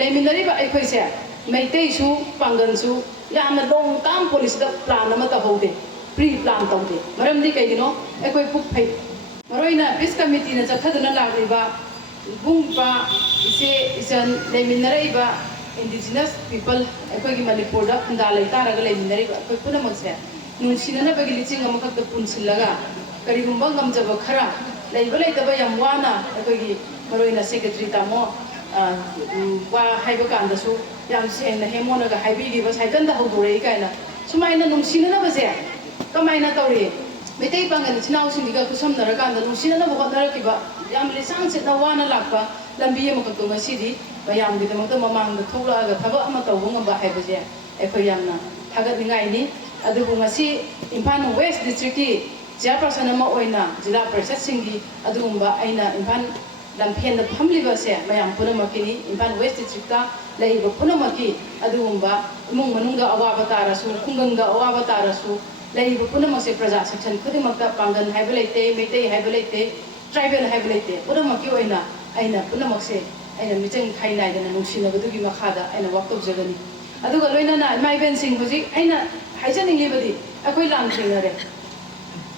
लेमिनरीबा अखोइसे मैतेसु पांगनसु यामना लोंग term policy plan अमा तहौदे pre plan तौदे मरमदि कइगिनो अखोइ पुक फै मरोइना पीस कमिटी ना चथदना लागिबा बुंबा इसे इसन लेमिनरीबा इंडिजिनस पीपल अखोइगी मणिपुरदा खंदा लेतारगा लेमिनरीबा अखोइ पुनमसे नुनसिनना बगि लिचिंग अमखक पुनसिलगा करिगुंबा गमजबा खरा लेबा लेतबा याम वाना अखोइगी मरोइना सेक्रेटरी तामो वा हाइबा कांदसु याम सेंगना हेमोनगा हाइबिगिबा साइकलदा हौदोरे कायना सुमाइना नुंसिनना बसे कमाइना तौरी मेतै पांगन चिनाउसिंदिगा कुसमनरा कांदा नुंसिनना बहतरकिबा याम लिसांग सेना वाना लाकपा लंबी अमखक ngasidi mayamgidamata mamangda tholaga thaba ama tawbu ngamba haibase ekhoi yamna thagatningai ni adubu ngasi Imphal West District ki chairperson ama oina jila parishad singgi adugumba aina Imphal lampen da phamliba se mayam punamakini Imphal West District ka leiba punamaki adugumba mung manungda awaba tarasu khunggangda awaba tarasu leiba punamase praja section khudimakta pangan haibalaite metei haibalaite tribal haibalaite punamaki oina aina punamakse aina michang khainai dana nungsinabdugi makhada aina wakto jagani aduga loinana mai ben sing hoji aina haijaning libadi akoi lam thingnare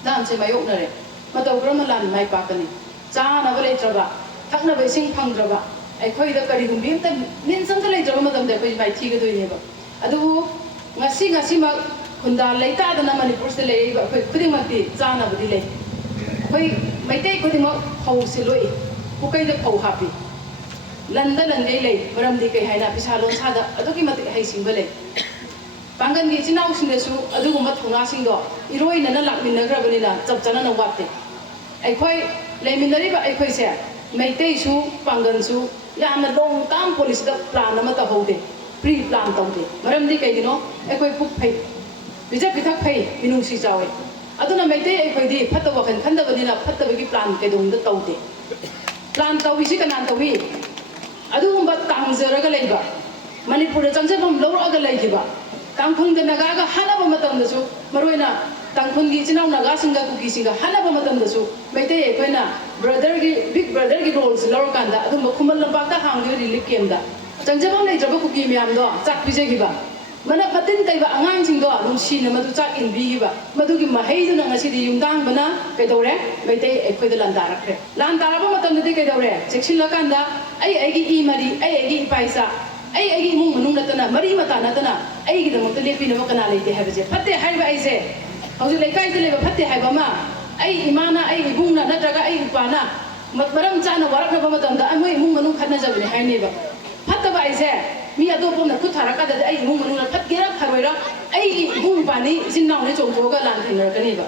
lam se mayoknare mataw brama lam mai pakani chana bale traba thakna be sing phangdraba akoi da kari gumbi ta nin sang le traba madam de koi mai thiga doine ba adu ngasi ma khunda leita dana manipur se le ba koi khuding mati chana budi le koi maitei khuding ma phau se loi ku kai da phau hapi landa langai le maram di kai haina pisa lon sada aduki mati hai singbale pangan gi chinau sindesu adugumba thona singdo iroi nana lakminagrabani na chapchana na watte aikhoi leminari ba aikhoi se meitei su pangan su yamna long term policy da plan ama tahaude pre plan taude maram di kai gino aikhoi puk phai bijak bithak phai minung si chawe aduna meitei aikhoi di phatta wakhan khanda badina phatta bagi plan kai dong da taude plan tawi si kanan tawi adugumba tangjaraga leiba manipur changjabam lawraga leigiba tangkhung da nagaga hanaba matamdasu maroina tangkhung gi chinau naga singa kuki singa hanaba matamdasu meitei ekoina brother gi big brother gi roles lawrakanda adumba khumal lambakta hanggi relief camp da changjabam leitraba kuki myam do chak pijegiba mana patin taiba angang singdo nungsina madu chak inbigiba madugi mahei du na ngasi di yungdang bana kedore meitei ekoi da landarakre landaraba matamdadi kedore cheksilakanda ai gi I mari ai gi paisa ai gi mung manung natana mari mata natana ai gi damakta lepi na makana leite habaje phatte haiba ai se hauji leikai de leba phatte haiba ma ai imana ai ibungna natraga ai upana maram chana warakna ba matamda ai moi mung manung khatna jabne haineba phatta ba ai se mi adopom na kutharaka da ai mung manung na phat gera kharoira ai gi bung pani jinnaw ne chongjoga lan thingar kaniba